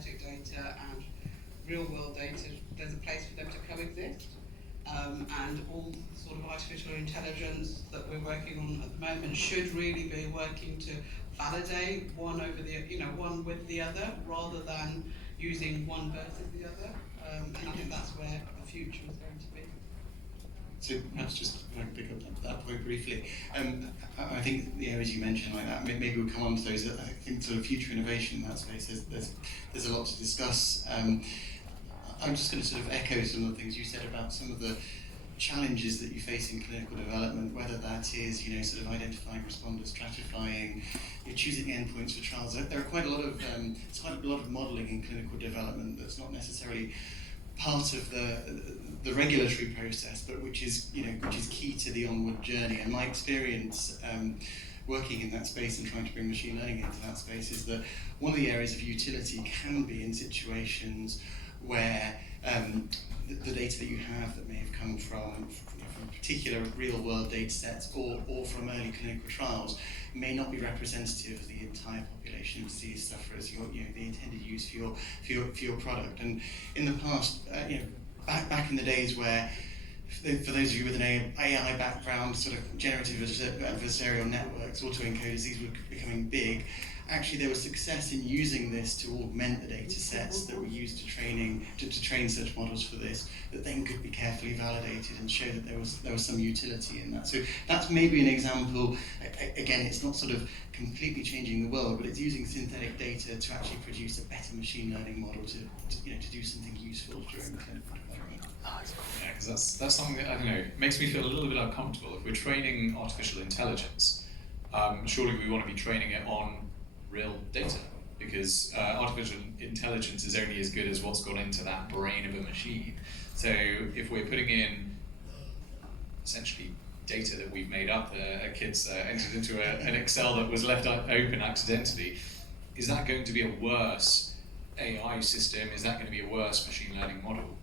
synthetic data and real world data, there's a place for them to coexist. And all sort of artificial intelligence that we're working on at the moment should really be working to validate one over the, one with the other, rather than using one versus the other. And I think that's where the future is going to be. So perhaps just if I can pick up that point briefly, I think the areas you mentioned like that, maybe we'll come on to those. I think sort of future innovation in that space, there's a lot to discuss. I'm just going to sort of echo some of the things you said about some of the challenges that you face in clinical development, whether that is, sort of identifying responders, stratifying, choosing endpoints for trials. There are quite a lot of modelling in clinical development that's not necessarily part of the regulatory process, but which is key to the onward journey. And my experience working in that space and trying to bring machine learning into that space is that one of the areas of utility can be in situations where the data that you have that may have come from particular real-world data sets or from early clinical trials may not be representative of the entire population of disease sufferers, the intended use for your product. And in the past, back in the days where, for those of you with an AI background, sort of generative adversarial networks, autoencoders, these were becoming big. Actually, there was success in using this to augment the data sets that were used to train such models for this, that then could be carefully validated and show that there was some utility in that. So that's maybe an example. Again, it's not sort of completely changing the world, but it's using synthetic data to actually produce a better machine learning model to do something useful during clinical development. Yeah, because that's something that, I don't know, makes me feel a little bit uncomfortable. If we're training artificial intelligence, surely we want to be training it on real data, because artificial intelligence is only as good as what's gone into that brain of a machine. So if we're putting in essentially data that we've made up, a kid's entered into an Excel that was left open accidentally, is that going to be a worse AI system? Is that going to be a worse machine learning model?